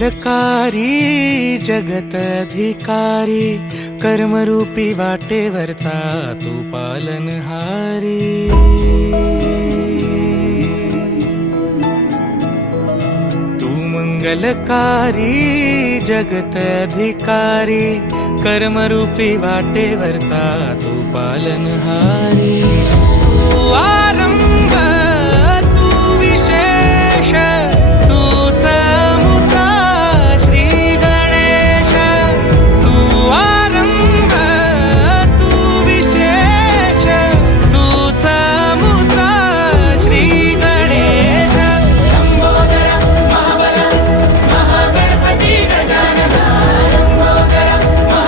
मंगलकारी जगत अधिकारी, कर्मरूपी वाटेवरचा तू पालनहारी। तू मंगलकारी जगत अधिकारी, कर्मरूपी वाटेवरचा तू पालनहारी। तू